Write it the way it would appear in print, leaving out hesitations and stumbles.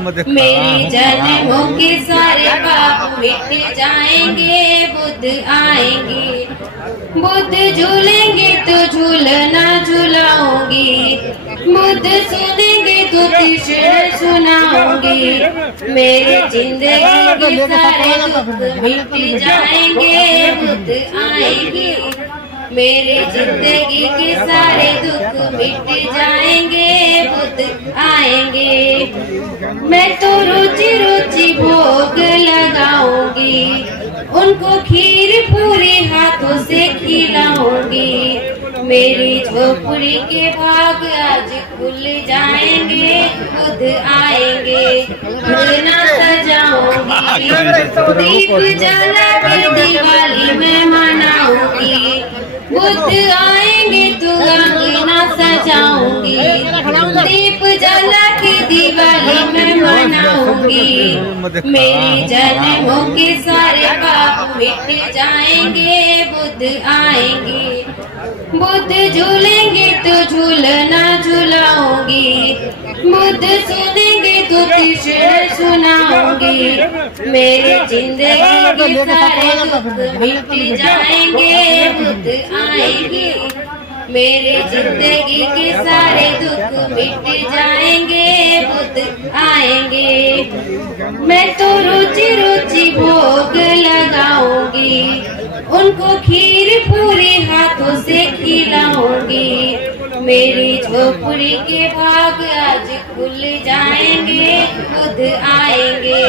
मेरी जन्मों के सारे पाप मिट जाएंगे, बुद्ध आएंगे। बुद्ध झूलेंगे तो झूलना झुलाऊंगी, बुद्ध सुनेंगे तो कृष्ण सुनाऊंगी। मेरी जिंदगी के सारे दुख मिट जाएंगे, बुद्ध आएंगे। मेरी जिंदगी के सारे दुख मिट जाएंगे, बुद्ध आएंगे। मैं तो रोजी रोजी भोग लगाऊंगी, उनको खीर पूरी हाथों से खिलाऊंगी। मेरी झोपड़ी के भाग आज खुल जाएंगे, बुद्ध आएंगे। अंगना सजाऊंगी, दीप जला के दिवाली में मनाऊंगी। बुद्ध आएंगे तो अंगना सजाऊंगी, दीप जला के दिवाली में मनाऊंगी। मेरी जन्मों के सारे पाप मिट जाएंगे, बुद्ध आएंगे। बुद्ध झूलेंगे तो झूलना झुलाऊंगी, बुद्ध सुनेंगे तो कृष्ण सुनाऊंगी। मेरी जिंदगी के सारे दुख मिट जाएंगे, बुद्ध आएंगे। मेरी जिंदगी के सारे दुख मिट जाएंगे, बुद्ध आएंगे। मैं तो रोजी रोजी भोग लगाऊंगी, उनको खीर पूरी हाथों से खिलाऊंगी। मेरी झोपड़ी के भाग आज खुल जाएंगे, बुद्ध आएंगे।